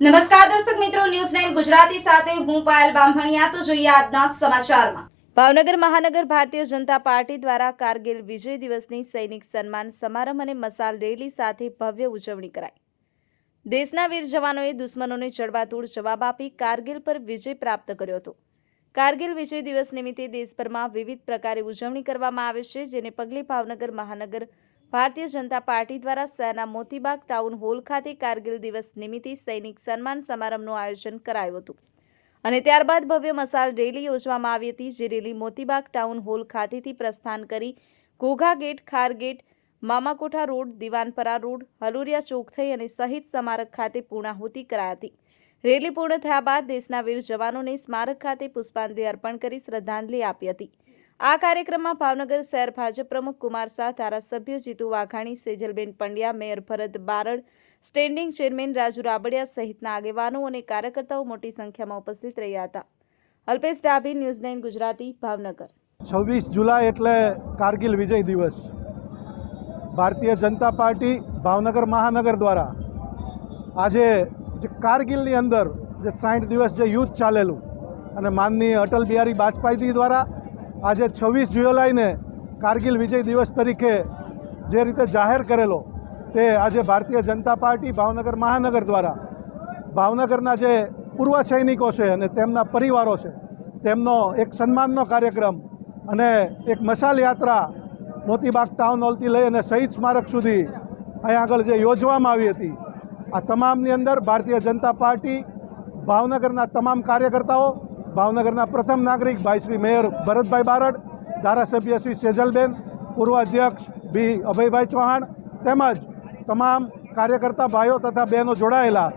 નમસ્કાર દર્શક મિત્રો, ન્યૂઝ 9 ગુજરાતી સાથે હું પાયલ બામણિયા। તો જોઈએ આજના સમાચારમાં। ભાવનગર મહાનગર ભારતીય જનતા પાર્ટી દ્વારા કારગિલ વિજય દિવસની સૈનિક સન્માન સમારંભ અને મશાલ રેલી સાથે ભવ્ય ઉજવણી કરાઈ। દેશના વીર જવાનોએ દુશ્મનોને જડબાતોડ જવાબ આપી કારગિલ પર વિજય પ્રાપ્ત કર્યો હતો। કારગિલ વિજય દિવસ નિમિત્તે દેશભરમાં વિવિધ પ્રકારે ઉજવણી કરવામાં આવે છે, જેને પગલે ભાવનગર મહાનગર ભારતીય જનતા પાર્ટી દ્વારા શહેરના મોતીબાગ ટાઉન હોલ ખાતે કારગિલ દિવસ નિમિત્તે સૈનિક સન્માન સમારંભનું આયોજન કરાયું હતું અને ત્યારબાદ ભવ્ય મશાલ રેલી યોજવામાં આવી હતી, જે રેલી મોતીબાગ ટાઉન હોલ ખાતેથી પ્રસ્થાન કરી Ghogha gate, Khar gate, Mamakotha road, Diwanpara road, Haluria Chowk થઈ અને શહીદ સ્મારક ખાતે પૂર્ણાહુતિ કરાઈ હતી। રેલી પૂર્ણ થયા બાદ દેશના વીર જવાનોને સ્મારક ખાતે પુષ્પાંજલિ અર્પણ કરી શ્રદ્ધાંજલિ આપી હતી। આ કાર્યક્રમમાં ભાવનગર શહેર ભાજપ પ્રમુખ કુમાર શાહ, ધારાસભ્ય જીતુ વાઘાણી, સેજલબેન પંડ્યા, મેયર ભરત બારડ, સ્ટેન્ડિંગ ચેરમેન રાજુ રાબડિયા સહિતના આગેવાનો અને કાર્યકર્તાઓ મોટી સંખ્યામાં ઉપસ્થિત રહ્યા હતા। અલ્પેશ ડાભી, ન્યૂઝ 9 ગુજરાતી, ભાવનગર। 26 જુલાઈ એટલે કારગિલ વિજય દિવસ। ભારતીય જનતા પાર્ટી ભાવનગર મહાનગર દ્વારા આજે જે કારગિલની અંદર જે 60 દિવસ જે યુદ્ધ ચાલેલું અને માનનીય અટલ બિહારી વાજપેયીજી દ્વારા આજે 26 જુલાઈને કારગિલ વિજય દિવસ તરીકે જે રીતે જાહેર કરેલો, તે આજે ભારતીય જનતા પાર્ટી ભાવનગર મહાનગર દ્વારા ભાવનગરના જે પૂર્વ સૈનિકો છે અને તેમના પરિવારો છે તેમનો એક સન્માનનો કાર્યક્રમ અને એક મશાલ યાત્રા મોતીબાગ ટાઉન હોલથી લઈ અને શહીદ સ્મારક સુધી અહીં આગળ જે યોજવામાં આવી હતી, આ તમામની અંદર ભારતીય જનતા પાર્ટી ભાવનગરના તમામ કાર્યકર્તાઓ, ભાવનગરના પ્રથમ નાગરિક ભાઈ શ્રી મેયર ભરતભાઈ બારડ, ધારાસભ્ય શ્રી સેજલબેન, પૂર્વ અધ્યક્ષ બી અભયભાઈ ચૌહાણ તેમજ તમામ કાર્યકર્તા ભાઈઓ તથા બહેનો જોડાયેલા